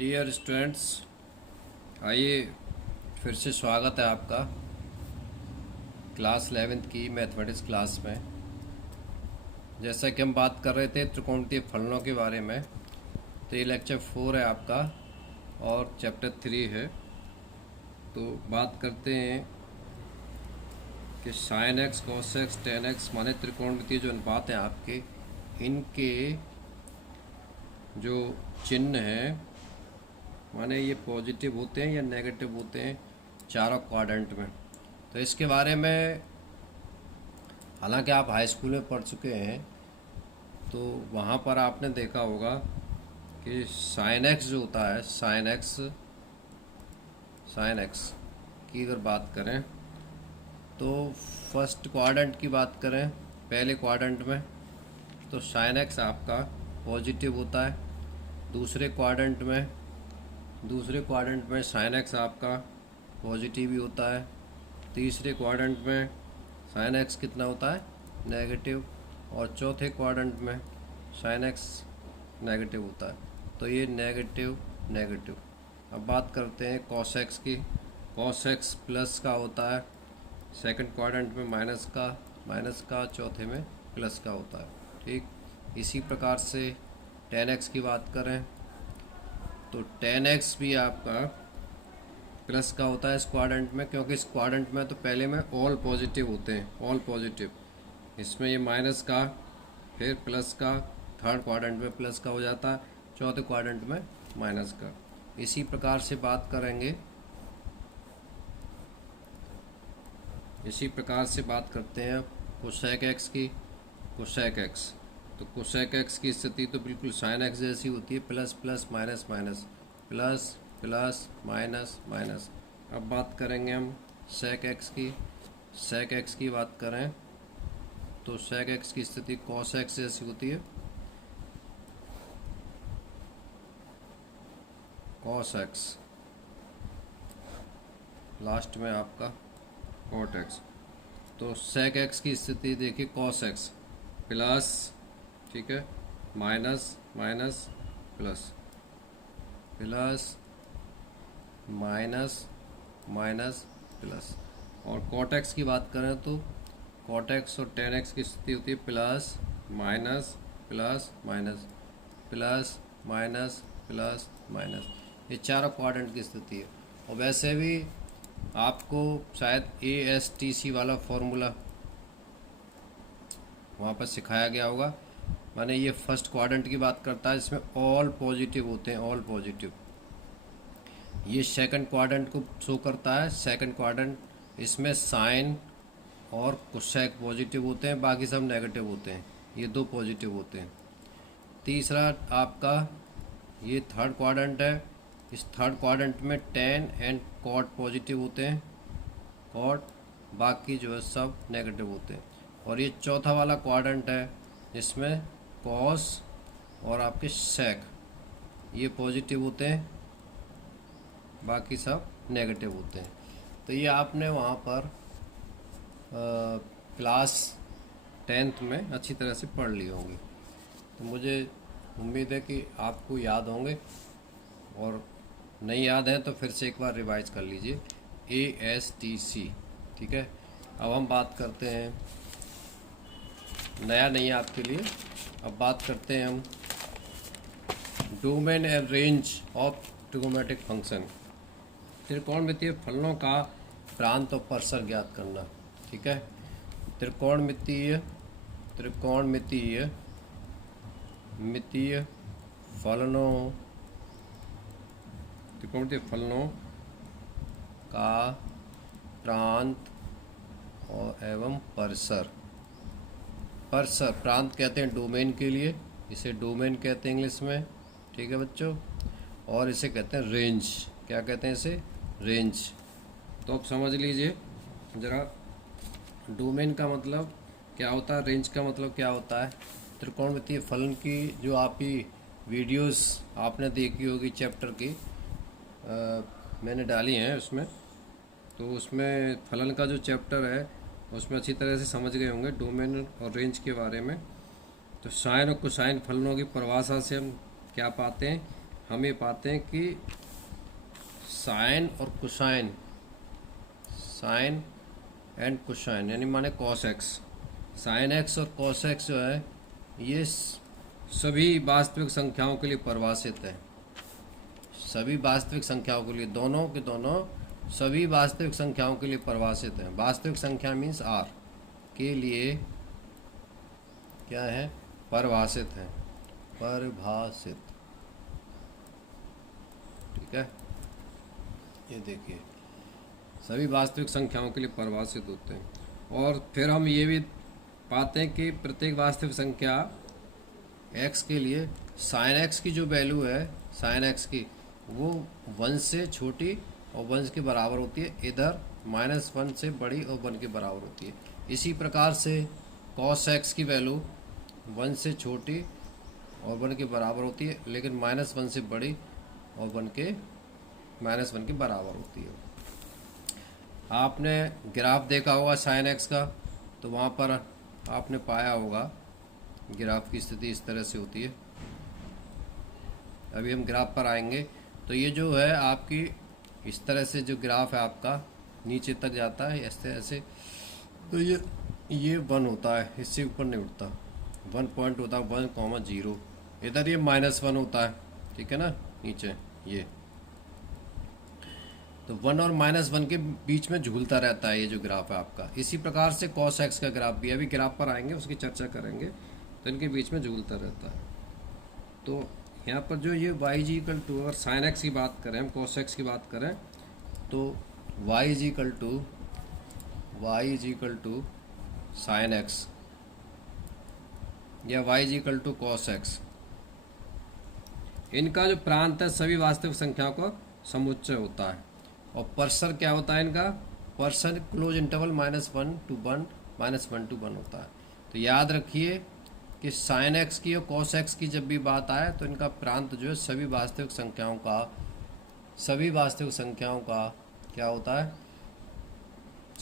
Dear students, आइए फिर से स्वागत है आपका क्लास 11th की मैथमेटिक्स क्लास में। जैसा कि हम बात कर रहे थे त्रिकोणमितीय फलनों के बारे में, तो ये लेक्चर 4 है आपका और चैप्टर 3 है। तो बात करते हैं कि sine x, cos x, ten x माने त्रिकोणमितीय जो अनुपात हैं आपके, इनके जो चिन्ह हैं माने ये पॉजिटिव होते हैं या नेगेटिव होते हैं चारों क्वाड्रेंट में। तो इसके बारे में हालांकि आप हाई स्कूल में पढ़ चुके हैं, तो वहाँ पर आपने देखा होगा कि साइन एक्स जो होता है, साइन एक्स की अगर बात करें तो फर्स्ट क्वाड्रेंट की बात करें, पहले क्वाड्रेंट में तो साइन एक्स आपका पॉजिटिव होता है। दूसरे क्वाड्रेंट में साइन एक्स आपका पॉजिटिव ही होता है। तीसरे क्वाड्रेंट में साइन एक्स कितना होता है, नेगेटिव। और चौथे क्वाड्रेंट में साइन एक्स नेगेटिव होता है। तो ये नेगेटिव नेगेटिव। अब बात करते हैं कॉस एक्स की। कॉस एक्स प्लस का होता है, सेकंड क्वाड्रेंट में माइनस का, चौथे में प्लस का होता है। ठीक, इसी प्रकार से टेन एक्स की बात करें तो टेन एक्स भी आपका प्लस का होता है इस क्वाड्रेंट में, क्योंकि इस क्वाड्रेंट में तो पहले में ऑल पॉजिटिव होते हैं, ऑल पॉजिटिव। इसमें ये माइनस का, फिर प्लस का, थर्ड क्वाड्रेंट में प्लस का हो जाता है, चौथे क्वाड्रेंट में माइनस का। इसी प्रकार से बात करेंगे, इसी प्रकार से बात करते हैं कोसेक एक्स की। कोसेक एक्स, तो कोसेक एक्स की स्थिति तो बिल्कुल साइन एक्स जैसी होती है, plus plus minus minus, plus plus minus minus. अब बात करेंगे हम सेक एक्स की। सेक एक्स की बात करें तो सेक एक्स की स्थिति कॉस एक्स जैसी होती है, कॉस एक्स, लास्ट में आपका कॉट एक्स। तो सेक एक्स की स्थिति देखिए, कॉस एक्स प्लस, ठीक है, minus minus plus, plus minus minus plus. और कॉट एक्स की बात करें तो कॉट एक्स और टेन एक्स की स्थिति होती है plus minus plus minus, plus minus plus minus. ये चारों क्वाड्रेंट की स्थिति है। और वैसे भी आपको शायद ASTC वाला फॉर्मूला वहाँ पर सिखाया गया होगा। माने ये फर्स्ट क्वाड्रेंट की बात करता है, इसमें ऑल पॉजिटिव होते हैं, ऑल पॉजिटिव। ये सेकंड क्वाड्रेंट को शो करता है, सेकंड क्वाड्रेंट, इसमें साइन और कोसेक पॉजिटिव होते हैं, बाकी सब नेगेटिव होते हैं, ये दो पॉजिटिव होते हैं। तीसरा आपका ये थर्ड क्वाड्रेंट है, इस थर्ड क्वाड्रेंट में टेन एंड कॉट पॉजिटिव होते हैं, कॉट, बाकी जो है सब नेगेटिव होते हैं। और ये चौथा वाला क्वाड्रेंट है जिसमें कॉस और आपके सेक ये पॉजिटिव होते हैं, बाकी सब नेगेटिव होते हैं। तो ये आपने वहाँ पर क्लास 10th में अच्छी तरह से पढ़ ली होंगी। तो मुझे उम्मीद है कि आपको याद होंगे, और नहीं याद है तो फिर से एक बार रिवाइज कर लीजिए, ASTC। ठीक है, अब हम बात करते हैं, नया नहीं है आपके लिए, अब बात करते हैं हम domain and range of trigonometric function. त्रिकोणमितीय फलनों का प्रांत और परिसर ज्ञात करना। ठीक है, त्रिकोणमितीय फलनों का प्रांत और एवं परिसर। परिसर, प्रांत कहते हैं डोमेन के लिए, इसे डोमेन कहते हैं इंग्लिश में। ठीक है बच्चों, और इसे कहते हैं रेंज। क्या कहते हैं इसे, रेंज। तो अब समझ लीजिए ज़रा, डोमेन का मतलब क्या होता है, रेंज का मतलब क्या होता है। त्रिकोणमितीय फलन की जो आपकी वीडियोस आपने देखी होगी चैप्टर की, मैंने डाली हैं उसमें, तो उसमें फलन का जो चैप्टर है उसमें अच्छी तरह से समझ गए होंगे डोमेन और रेंज के बारे में। तो साइन और कोसाइन फलनों की परिभाषा से हम क्या पाते हैं, हम ये पाते हैं कि साइन और कोसाइन, साइन एंड कोसाइन यानी माने कॉस एक्स, साइन एक्स और कॉस एक्स जो है ये सभी वास्तविक संख्याओं के लिए परिभाषित है। सभी वास्तविक संख्याओं के लिए, दोनों के दोनों सभी वास्तविक संख्याओं के लिए परिभाषित है। वास्तविक संख्या मीन्स आर के लिए क्या है, परिभाषित है, परिभाषित। ठीक है, ये देखिए सभी वास्तविक संख्याओं के लिए परिभाषित होते हैं। और फिर हम ये भी पाते हैं कि प्रत्येक वास्तविक संख्या x के लिए साइन x की जो वैल्यू है, साइन x की, वो 1 से छोटी और 1 के बराबर होती है, इधर -1 से बड़ी और 1 के बराबर होती है। इसी प्रकार से cos x की वैल्यू 1 से छोटी और 1 के बराबर होती है, लेकिन -1 से बड़ी और 1 के बराबर होती है। आपने ग्राफ देखा होगा साइन एक्स का, तो वहाँ पर आपने पाया होगा ग्राफ की स्थिति इस तरह से होती है। अभी हम ग्राफ पर आएंगे। तो ये जो है आपकी इस तरह से जो ग्राफ है आपका नीचे तक जाता है ऐसे ऐसे, तो ये 1 होता है, इससे ऊपर नहीं उठता, 1 पॉइंट होता है, 1,0। इधर ये -1 होता है, ठीक है ना, नीचे ये तो 1 और -1 के बीच में झूलता रहता है ये जो ग्राफ है आपका। इसी प्रकार से cos x का ग्राफ भी, अभी ग्राफ पर आएंगे उसकी चर्चा करेंगे, तो इनके बीच में झूलता रहता है। तो यहाँ पर जो ये y जी इक्वल टू, अगर साइन x की बात करें, हम cos x की बात करें, तो y is equal to sine x या y is equal to cos x। इनका जो प्रांत है सभी वास्तविक संख्याओं का समुच्चय होता है। और परसर क्या होता है इनका, परसर क्लोज इंटरवल -1 to 1 -1 to 1 होता है। तो याद रखिए कि साइन एक्स की और कॉस एक्स की जब भी बात आए तो इनका प्रांत जो है सभी वास्तविक संख्याओं का क्या होता है,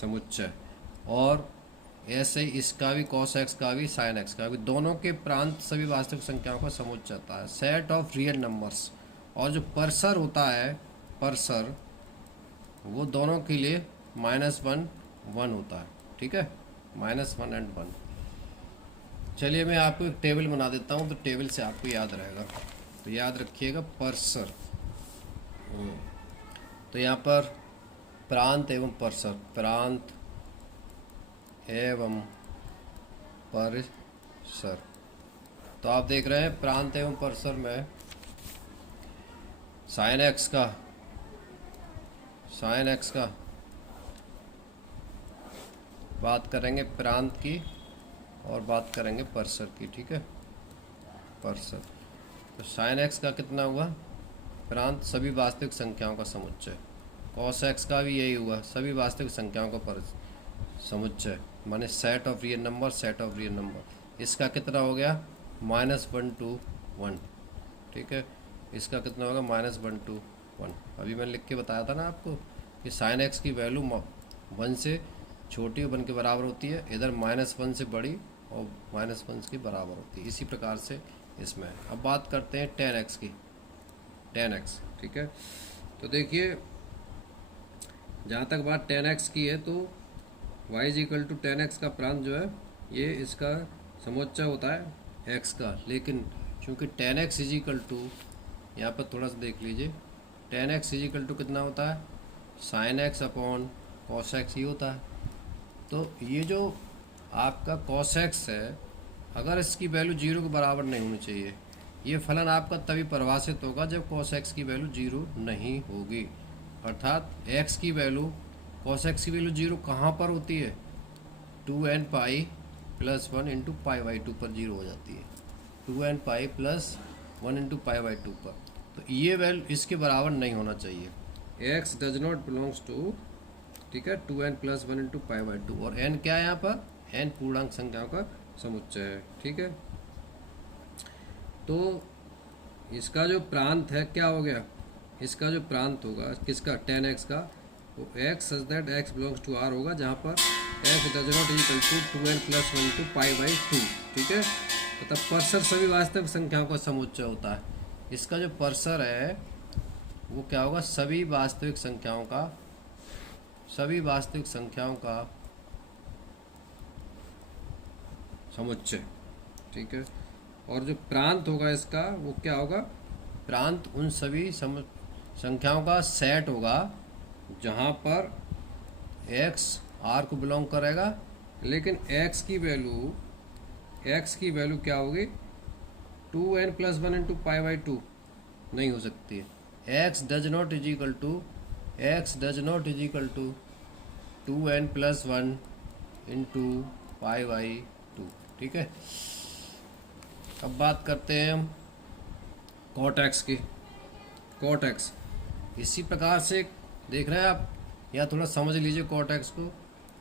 समुच्चय। और ऐसे ही इसका भी, कॉस एक्स का भी, साइन एक्स का भी, दोनों के प्रांत सभी वास्तविक संख्याओं का समुच्चय होता है, सेट ऑफ रियल नंबर्स। और जो परसर होता है, परसर वो दोनों के लिए -1 1 होता है। ठीक है, -1 and 1। चलिए मैं आपको एक टेबल बना देता हूँ, तो टेबल से आपको याद रहेगा। तो याद रखिएगा परसर, तो यहाँ पर प्रांत एवं परसर, प्रांत एवं परसर। तो आप देख रहे हैं प्रांत एवं परसर में साइन एक्स का बात करेंगे प्रांत की, और बात करेंगे परसर की। ठीक है, परसर। तो साइन एक्स का कितना हुआ, प्रांत सभी वास्तविक संख्याओं का समुच्चय। कॉस एक्स का भी यही हुआ, सभी वास्तविक संख्याओं का समुच्चय, माने सेट ऑफ रियल नंबर। इसका कितना हो गया, -1 to 1। ठीक है, इसका कितना होगा, -1 to 1। अभी मैंने लिख के बताया था ना आपको कि साइन एक्स की वैल्यू 1 से छोटी और 1 के बराबर होती है, इधर -1 से बड़ी और -1 के बराबर होती है। इसी प्रकार से इसमें अब बात करते हैं tan x की, tan x। ठीक है, तो देखिए जहाँ तक बात tan x की है, तो y is equal to tan x का प्रांत जो है ये इसका समुच्चय होता है x का। लेकिन चूँकि tan x is equal to, यहाँ पर थोड़ा सा देख लीजिए, tan x is equal to कितना होता है, sine x upon cos x ही होता है। तो ये जो आपका cos x है, अगर इसकी वैल्यू 0 के बराबर नहीं होनी चाहिए। ये फलन आपका तभी परिभाषित होगा जब cos x की वैल्यू 0 नहीं होगी, अर्थात x की वैल्यू, cos x की वैल्यू 0 कहाँ पर होती है, 2n पाई प्लस 1 इंटू π/2 पर 0 हो जाती है, 2n पाई प्लस 1 इंटू π/2 पर। तो ये वैल्यू इसके बराबर नहीं होना चाहिए, x does not belongs to, ठीक है, 2n प्लस 1 इंटू π/2। और n क्या है यहाँ पर, n पूर्णांक संख्याओं का समुच्चय है। ठीक है, तो इसका जो प्रांत है क्या हो गया, इसका जो प्रांत होगा किसका, tan x का, वो x such that x belongs to r होगा, जहाँ पर x does not equal to 2n plus 1 into π/2। ठीक है, तब परसर सभी वास्तविक संख्याओं का समुच्चय होता है। इसका जो परसर है वो क्या होगा, सभी वास्तविक संख्याओं का समुच्चय, ठीक है। और जो प्रांत होगा इसका वो क्या होगा, प्रांत उन सभी संख्याओं का सेट होगा जहाँ पर x r को बिलोंग करेगा, लेकिन x की वैल्यू क्या होगी, 2n+1 इंटू पाई बाई 2 नहीं हो सकती है। x does not is equal to 2n+1 into pi by 2, ठीक है। अब बात करते हैं हम cot x की। cot x इसी प्रकार से देख रहे हैं आप, या थोड़ा समझ लीजिए cot x को।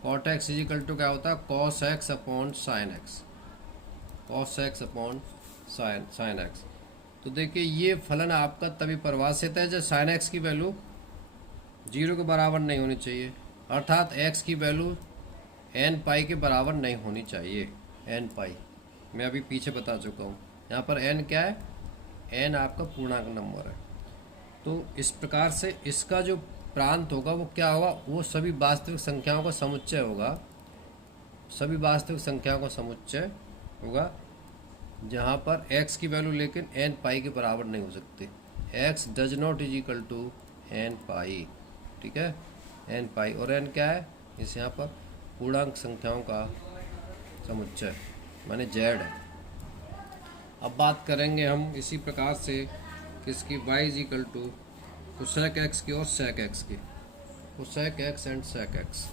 cot x is equal to क्या होता है, cos x upon sine x, cos x upon sine x। तो देखिए ये फलन आपका तभी परिभाषित है जब साइन x की वैल्यू 0 के बराबर नहीं होनी चाहिए, अर्थात x की वैल्यू n पाई के बराबर नहीं होनी चाहिए। n पाई मैं अभी पीछे बता चुका हूँ। यहाँ पर n क्या है, n आपका पूर्णांक नंबर है। तो इस प्रकार से इसका जो प्रांत होगा वो क्या होगा, वो सभी वास्तविक संख्याओं का समुच्चय होगा, जहाँ पर x की वैल्यू लेकिन n पाई के बराबर नहीं हो सकती। x does not is equal to n pi, ठीक है, n पाई। और n क्या है, इस यहाँ पर पूर्णांक संख्याओं का समुच्चय माने z है। अब बात करेंगे हम इसी प्रकार से किसकी, y is equal to cosec x की और सेक x की, cosec x and sec x।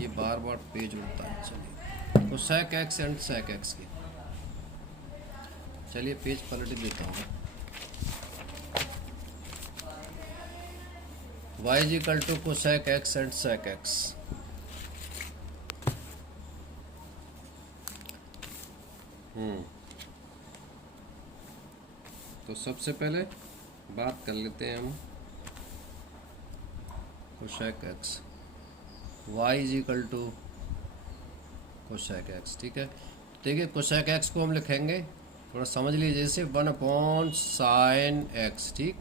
ये बार बार पेज उठता है। चलिए cosec x and sec x की, चलिए पेज पलट देता हूँ। y is equal to cosec x and sec x। तो सबसे पहले बात कर लेते हैं हम cosec x, y is equal to cosec x, ठीक है। देखिए कोसेक x को हम लिखेंगे, थोड़ा समझ लीजिए, जैसे 1 साइन x, ठीक।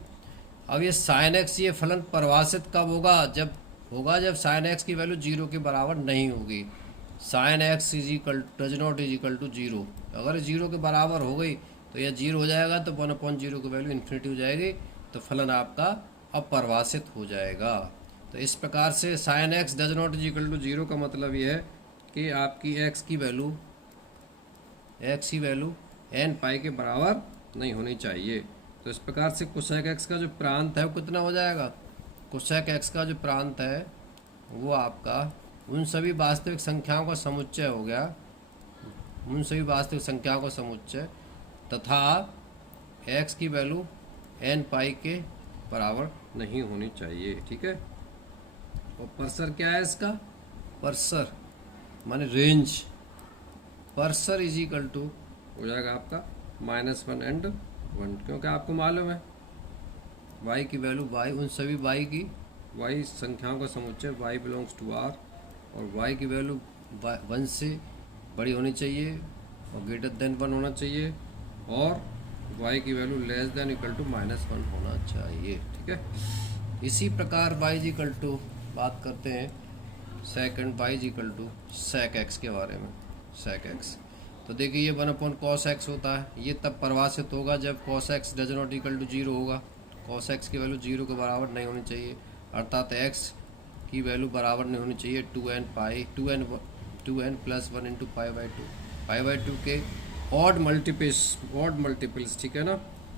अब ये साइन x ये फलन परिभाषित कब होगा, जब साइन x की वैल्यू 0 के बराबर नहीं होगी। Sine x is equal does not is equal to 0, अगर 0 के बराबर हो गई तो यह 0 हो जाएगा, तो 1/0 की वैल्यू इन्फिनिटी हो जाएगी, तो फलन आपका अपरिभाषित हो जाएगा। तो इस प्रकार से sine x does not is equal to 0 का मतलब ये है कि आपकी x की वैल्यू n पाई के बराबर नहीं होनी चाहिए। तो इस प्रकार से कोसेक x का जो प्रांत है वो कितना हो जाएगा, कोसेक x का जो प्रांत है वो आपका उन सभी वास्तविक संख्याओं का समुच्चय हो गया, तथा x की वैल्यू n पाई के बराबर नहीं होनी चाहिए, ठीक है। और परसर क्या है इसका, परसर माने रेंज, परसर इज इक्वल टू हो जाएगा आपका -1 एंड 1, क्योंकि आपको मालूम है y की वैल्यू उन सभी y संख्याओं का समुच्चय y बिलोंग्स टू r, और y की वैल्यू 1 से बड़ी होनी चाहिए और ग्रेटर देन 1 होना चाहिए, और y की value less than equal to -1 होना चाहिए, ठीक है। इसी प्रकार y इज इक्वल टू बात करते हैं second, y is equal to sec x के बारे में, सेक x। तो देखिए ये 1/cos x होता है, ये तब परिभाषित होगा जब cos x does not equal to 0 होगा। cos x की वैल्यू 0 के बराबर नहीं होनी चाहिए, अर्थात x की वैल्यू बराबर नहीं होनी चाहिए 2n+1 इंटू पाई बाई 2 के ऑड मल्टीपल्स, ठीक है ना।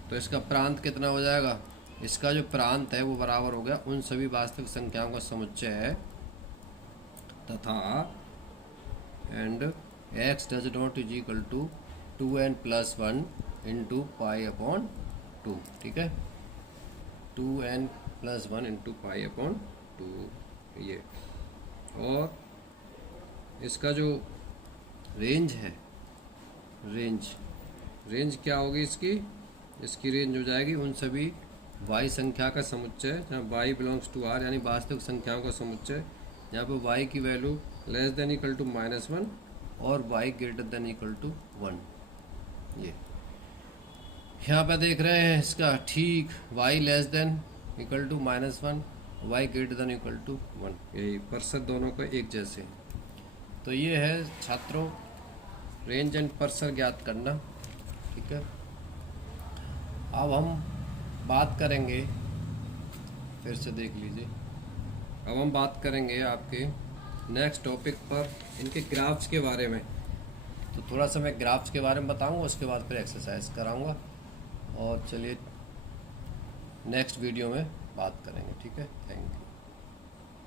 तो इसका प्रांत कितना हो जाएगा, इसका जो प्रांत है वो बराबर हो गया उन सभी वास्तविक संख्याओं का समुच्चय है, तथा and x does not is equal to 2n+1 into pi upon 2, ठीक है, 2n+1 इंटू पाई अपॉन 2 ये। और इसका जो रेंज है, रेंज क्या होगी इसकी रेंज हो जाएगी उन सभी y संख्या का समुच्चय जहाँ y बिलोंग्स टू r, यानी वास्तविक संख्याओं का समुच्चय, यहाँ पे y की value less than equal to -1 और y greater than equal to 1। ये यहाँ पे देख रहे हैं इसका ठीक y less than equal to -1, y greater than equal to 1, यही परसर दोनों को एक जैसे हैं। तो ये है छात्रों रेंज एंड परसर ज्ञात करना। ठीक है, अब हम बात करेंगे, फिर से देख लीजिए, अब हम बात करेंगे आपके नेक्स्ट टॉपिक पर इनके ग्राफ्स के बारे में। तो थोड़ा सा मैं ग्राफ्स के बारे में बताऊंगा, उसके बाद फिर एक्सरसाइज कराऊंगा, और चलिए नेक्स्ट वीडियो में बात करेंगे। ठीक है, थैंक यू।